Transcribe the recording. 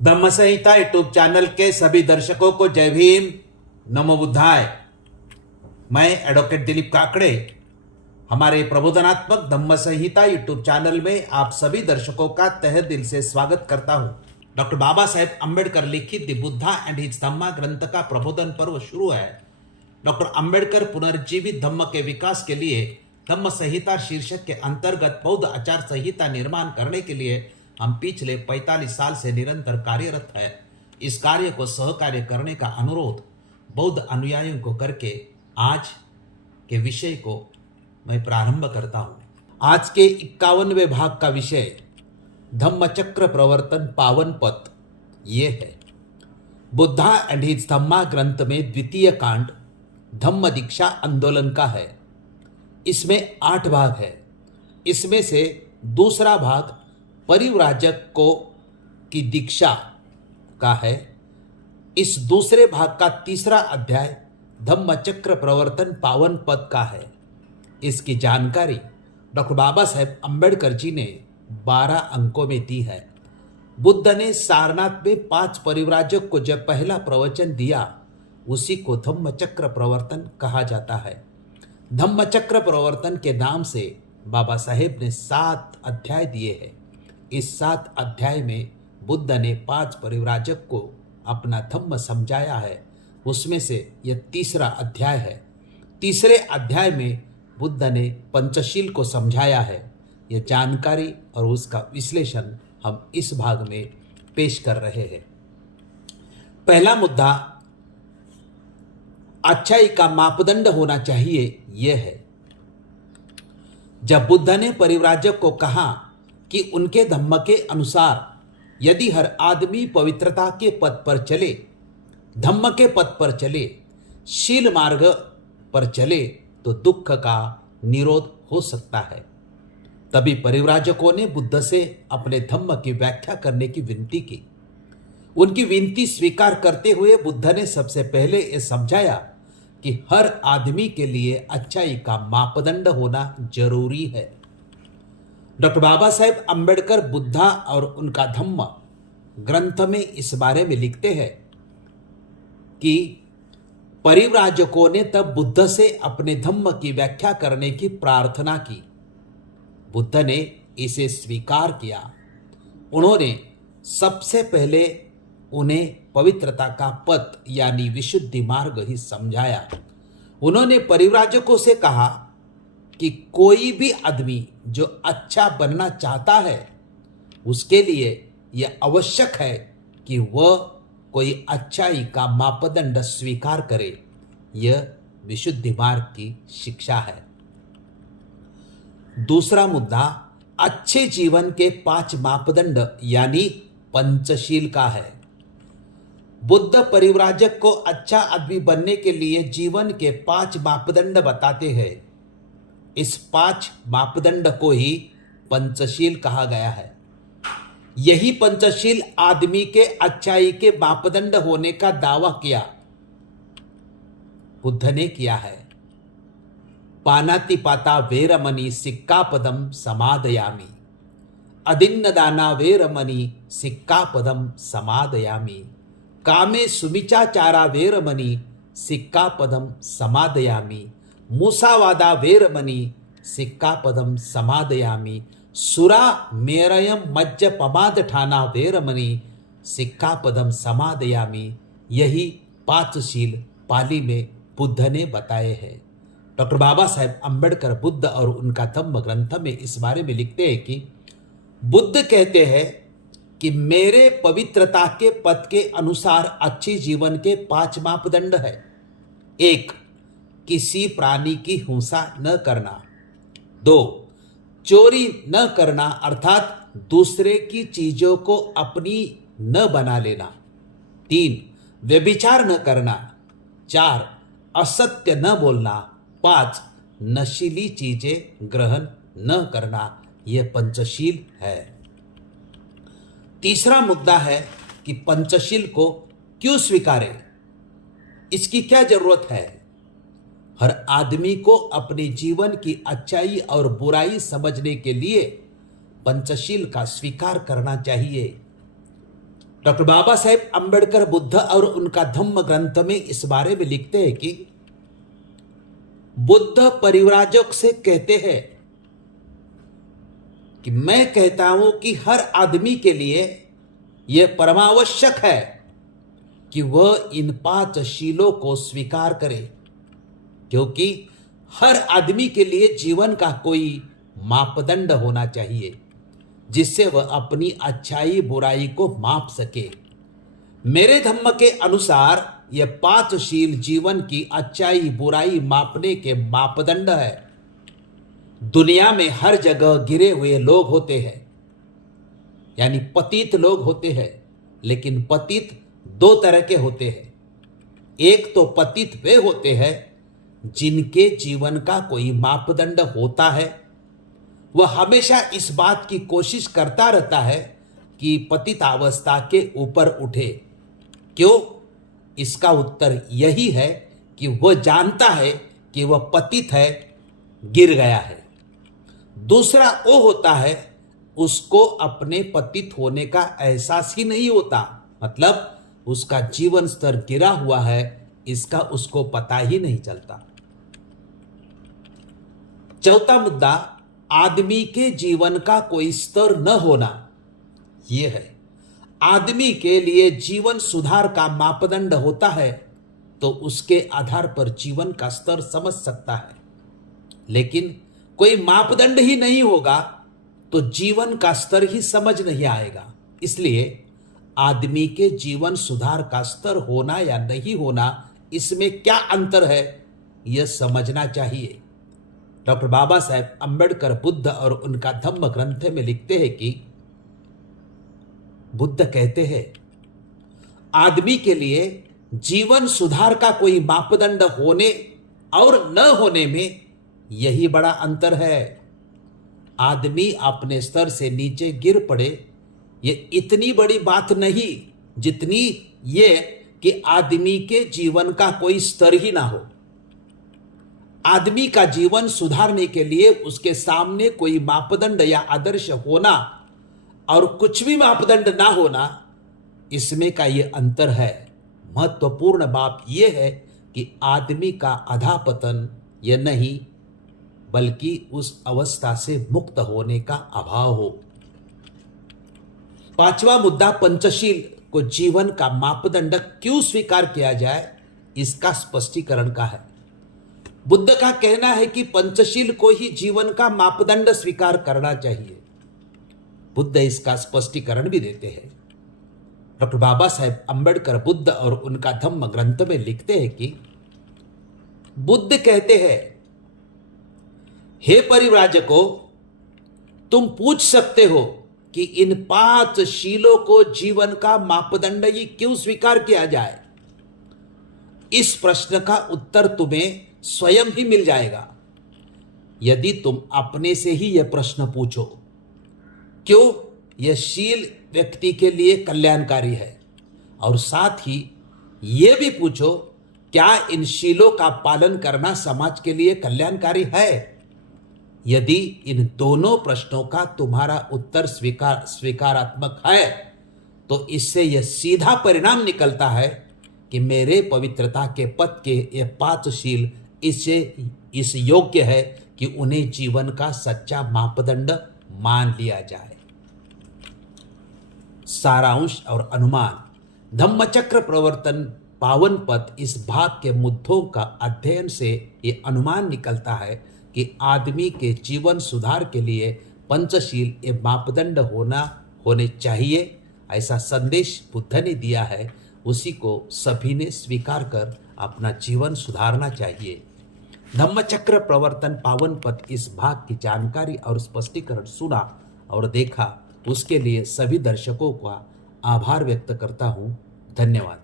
धम्म संहिता YouTube channel के सभी दर्शकों को जय भीम, नमो बुद्धाय। मैं एडवोकेट दिलीप काकड़े हमारे प्रबोधनात्मक धम्म संहिता यूट्यूब चैनल में आप सभी दर्शकों का तहे दिल से स्वागत करता हूं। डॉक्टर बाबा साहेब अम्बेडकर लिखित द बुद्धा एंड हिज धम्मा ग्रंथ का प्रबोधन पर्व शुरू है। डॉक्टर अम्बेडकर पुनर्जीवित धम्म के विकास के लिए धम्म संहिता शीर्षक के अंतर्गत बौद्ध आचार संहिता निर्माण करने के लिए हम पिछले 45 साल से निरंतर कार्यरत है। इस कार्य को सहकार्य करने का अनुरोध बौद्ध अनुयायियों को करके आज के विषय को मैं प्रारंभ करता हूं। आज के 51वें भाग का विषय धम्मचक्र प्रवर्तन पावन पथ ये है। बुद्धा एंड हिज धम्मा ग्रंथ में द्वितीय कांड धम्म दीक्षा आंदोलन का है। इसमें 8 भाग है। इसमें से दूसरा भाग परिव्राजक को की दीक्षा का है। इस दूसरे भाग का तीसरा अध्याय धम्मचक्र प्रवर्तन पावन पद का है। इसकी जानकारी डॉक्टर बाबा साहेब अम्बेडकर जी ने 12 अंकों में दी है। बुद्ध ने सारनाथ में 5 परिव्राजक को जब पहला प्रवचन दिया उसी को धम्मचक्र प्रवर्तन कहा जाता है। धम्मचक्र प्रवर्तन के नाम से बाबा साहेब ने 7 अध्याय दिए हैं। इस 7 अध्याय में बुद्ध ने 5 परिव्राजक को अपना धम्म समझाया है। उसमें से यह तीसरा अध्याय है। तीसरे अध्याय में बुद्ध ने पंचशील को समझाया है। यह जानकारी और उसका विश्लेषण हम इस भाग में पेश कर रहे हैं। पहला मुद्दा अच्छाई का मापदंड होना चाहिए यह है। जब बुद्ध ने परिव्राजक को कहा कि उनके धम्म के अनुसार यदि हर आदमी पवित्रता के पथ पर चले, धम्म के पथ पर चले, शील मार्ग पर चले तो दुख का निरोध हो सकता है। तभी परिव्राजकों ने बुद्ध से अपने धम्म की व्याख्या करने की विनती की। उनकी विनती स्वीकार करते हुए बुद्ध ने सबसे पहले यह समझाया कि हर आदमी के लिए अच्छाई का मापदंड होना जरूरी है। डॉक्टर बाबा साहेब अम्बेडकर बुद्धा और उनका धम्म ग्रंथ में इस बारे में लिखते हैं कि परिव्राजकों ने तब बुद्ध से अपने धम्म की व्याख्या करने की प्रार्थना की। बुद्ध ने इसे स्वीकार किया। उन्होंने सबसे पहले उन्हें पवित्रता का पथ यानी विशुद्धि मार्ग ही समझाया। उन्होंने परिव्राजकों से कहा कि कोई भी आदमी जो अच्छा बनना चाहता है उसके लिए यह आवश्यक है कि वह कोई अच्छाई का मापदंड स्वीकार करे। यह विशुद्धि मार्ग की शिक्षा है। दूसरा मुद्दा अच्छे जीवन के 5 मापदंड यानी पंचशील का है। बुद्ध परिव्राजक को अच्छा आदमी बनने के लिए जीवन के 5 मापदंड बताते हैं। इस 5 मापदंड को ही पंचशील कहा गया है। यही पंचशील आदमी के अच्छाई के मापदंड होने का दावा किया बुद्ध ने किया है। पानातिपाता वेरमणि सिक्कापदम समादयामि, अदिन्नदाना वेरमणि सिक्कापदम समादयामि, कामे सुमिचाचारा वेरमणि सिक्कापदम समादयामि, मूसावादा वेरमणि सिक्कापदम समादयामि, सुरा मेरयम मज्ज पमादठाना वेरमणि सिक्कापदम समादयामि। यही 5 शील पाली में बुद्ध ने बताए हैं। डॉक्टर बाबा साहेब अम्बेडकर बुद्ध और उनका धम्म ग्रंथ में इस बारे में लिखते हैं कि बुद्ध कहते हैं कि मेरे पवित्रता के पथ के अनुसार अच्छे जीवन के 5 मापदंड है। 1. किसी प्राणी की हिंसा न करना। 2. चोरी न करना अर्थात दूसरे की चीजों को अपनी न बना लेना। 3. व्यभिचार न करना। 4. असत्य न बोलना। 5. नशीली चीजें ग्रहण न करना। यह पंचशील है। तीसरा मुद्दा है कि पंचशील को क्यों स्वीकारें, इसकी क्या जरूरत है। हर आदमी को अपने जीवन की अच्छाई और बुराई समझने के लिए पंचशील का स्वीकार करना चाहिए। डॉक्टर बाबा साहेब अंबेडकर बुद्ध और उनका धम्म ग्रंथ में इस बारे में लिखते हैं कि बुद्ध परिव्राजक से कहते हैं कि मैं कहता हूं कि हर आदमी के लिए यह परमावश्यक है कि वह इन 5 शीलों को स्वीकार करे, क्योंकि हर आदमी के लिए जीवन का कोई मापदंड होना चाहिए जिससे वह अपनी अच्छाई बुराई को माप सके। मेरे धम्म के अनुसार यह 5 शील जीवन की अच्छाई बुराई मापने के मापदंड है। दुनिया में हर जगह गिरे हुए लोग होते हैं, यानी पतित लोग होते हैं, लेकिन पतित 2 तरह के होते हैं। एक तो पतित वे होते हैं जिनके जीवन का कोई मापदंड होता है, वह हमेशा इस बात की कोशिश करता रहता है कि पतित अवस्था के ऊपर उठे। क्यों? इसका उत्तर यही है कि वह जानता है कि वह पतित है, गिर गया है। दूसरा वो होता है उसको अपने पतित होने का एहसास ही नहीं होता, मतलब उसका जीवन स्तर गिरा हुआ है, इसका उसको पता ही नहीं चलता। चौथा मुद्दा, आदमी के जीवन का कोई स्तर न होना। यह है, आदमी के लिए जीवन सुधार का मापदंड होता है तो उसके आधार पर जीवन का स्तर समझ सकता है, लेकिन कोई मापदंड ही नहीं होगा तो जीवन का स्तर ही समझ नहीं आएगा। इसलिए आदमी के जीवन सुधार का स्तर होना या नहीं होना, इसमें क्या अंतर है, यह समझना चाहिए। डॉक्टर बाबा साहेब अंबेडकर बुद्ध और उनका धम्म ग्रंथ में लिखते हैं कि बुद्ध कहते हैं आदमी के लिए जीवन सुधार का कोई मापदंड होने और न होने में यही बड़ा अंतर है। आदमी अपने स्तर से नीचे गिर पड़े, ये इतनी बड़ी बात नहीं जितनी ये कि आदमी के जीवन का कोई स्तर ही ना हो। आदमी का जीवन सुधारने के लिए उसके सामने कोई मापदंड या आदर्श होना और कुछ भी मापदंड ना होना, इसमें का ये अंतर है। महत्वपूर्ण बात यह है कि आदमी का अधःपतन यह नहीं बल्कि उस अवस्था से मुक्त होने का अभाव हो। 5वां मुद्दा, पंचशील को जीवन का मापदंड क्यों स्वीकार किया जाए, इसका स्पष्टीकरण का है। बुद्ध का कहना है कि पंचशील को ही जीवन का मापदंड स्वीकार करना चाहिए। बुद्ध इसका स्पष्टीकरण भी देते हैं। डॉक्टर बाबा साहेब अंबेडकर बुद्ध और उनका धम्म ग्रंथ में लिखते हैं कि बुद्ध कहते हैं, हे परिव्राजकों, तुम पूछ सकते हो कि इन 5 शीलों को जीवन का मापदंड ही क्यों स्वीकार किया जाए। इस प्रश्न का उत्तर तुम्हें स्वयं ही मिल जाएगा यदि तुम अपने से ही यह प्रश्न पूछो। क्यों यह शील व्यक्ति के लिए कल्याणकारी है, और साथ ही यह भी पूछो क्या इन शीलों का पालन करना समाज के लिए कल्याणकारी है। यदि इन दोनों प्रश्नों का तुम्हारा उत्तर स्वीकारात्मक है तो इससे यह सीधा परिणाम निकलता है कि मेरे पवित्रता के पथ के ये 5 शील इस योग्य है कि उन्हें जीवन का सच्चा मापदंड मान लिया जाए। सारांश और अनुमान, धम्मचक्र प्रवर्तन पावन पथ इस भाग के मुद्दों का अध्ययन से ये अनुमान निकलता है कि आदमी के जीवन सुधार के लिए पंचशील ये मापदंड होने चाहिए। ऐसा संदेश बुद्ध ने दिया है, उसी को सभी ने स्वीकार कर अपना जीवन सुधारना चाहिए। धम्मचक्र प्रवर्तन पावन पथ इस भाग की जानकारी और स्पष्टीकरण सुना और देखा, उसके लिए सभी दर्शकों का आभार व्यक्त करता हूँ। धन्यवाद।